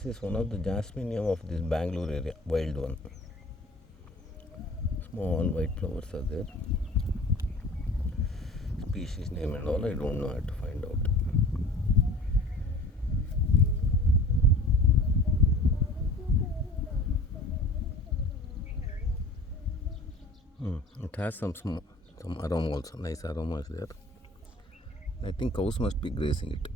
This is one of the Jasminium of this Bangalore area, wild one. Small white flowers are there. Species name and all I don't know, I have to find out. It has some aroma also, nice aroma is there. I think cows must be grazing it.